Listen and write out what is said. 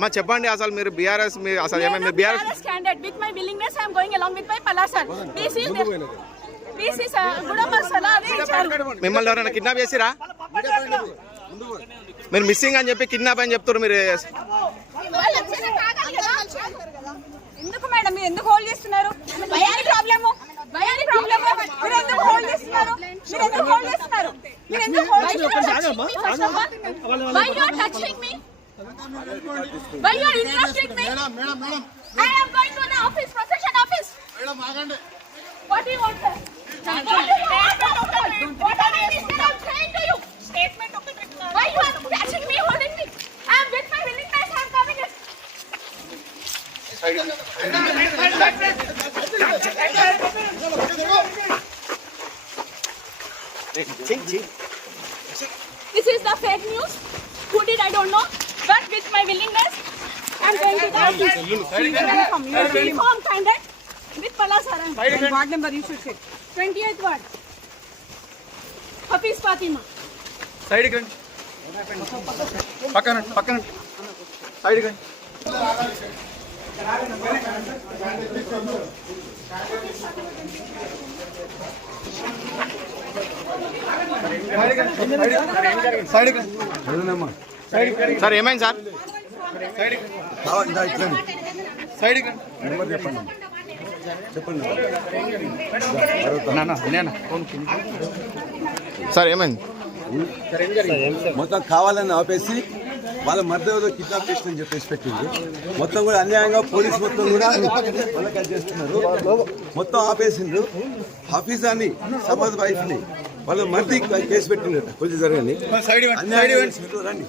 మా చెప్పండి అసలు మీరు బీఆర్ఎస్ అసలు ఏమైనా BRS candidate with my willingness I am going along with my pleasure this గుడ మసాలా అది ఇచ్చారు. మిమ్మల్ని ఎవరైనా కిడ్నాప్ చేసిరా? మీరు మిస్సింగ్ అని చెప్పి కిడ్నాప్ అని చెప్తారు. మీరు ఎందుకు మేడం మీరు ఎందుకు హోల్డ్ చేస్తున్నారు? భయానికి ప్రాబ్లము మీరు ఎందుకు హోల్డ్ చేస్తున్నారు? మీరు ఎందుకు హోల్డ్ చేస్తున్నారు? Why you are touching me? Why you are interrupting me? Madam. I am going to the office, procession office. Madam, agande. What do you want, sir? What are you saying to you? Statement of the witness. Why you are touching me, holding me? I am with my willingness. I am coming in. This is the fake news. Who did I don't know. But with my willingness, I am going to the office. Uniform candidate with Palasaran. And ward number you should say. 28th ward. Hafiz Fatima. Side again. Pakkan. Side again. Side again. Sir ఏమైంది sir? Sir ఏమైంది? మొత్తం కావాలని ఆపేసి వాళ్ళ మధ్య కిడ్నాప్ చేసిన చెప్పేసి పెట్టింది. మొత్తం కూడా అన్యాయంగా పోలీసు మొత్తం కూడా వాళ్ళకి చేస్తున్నారు. మొత్తం ఆపేసిండ్రు. హఫీజాని సమాజ్ వైఫ్ ని వాళ్ళ మధ్య కేసు పెట్టిండ్రు. కొంచెం జరగండి. రండి.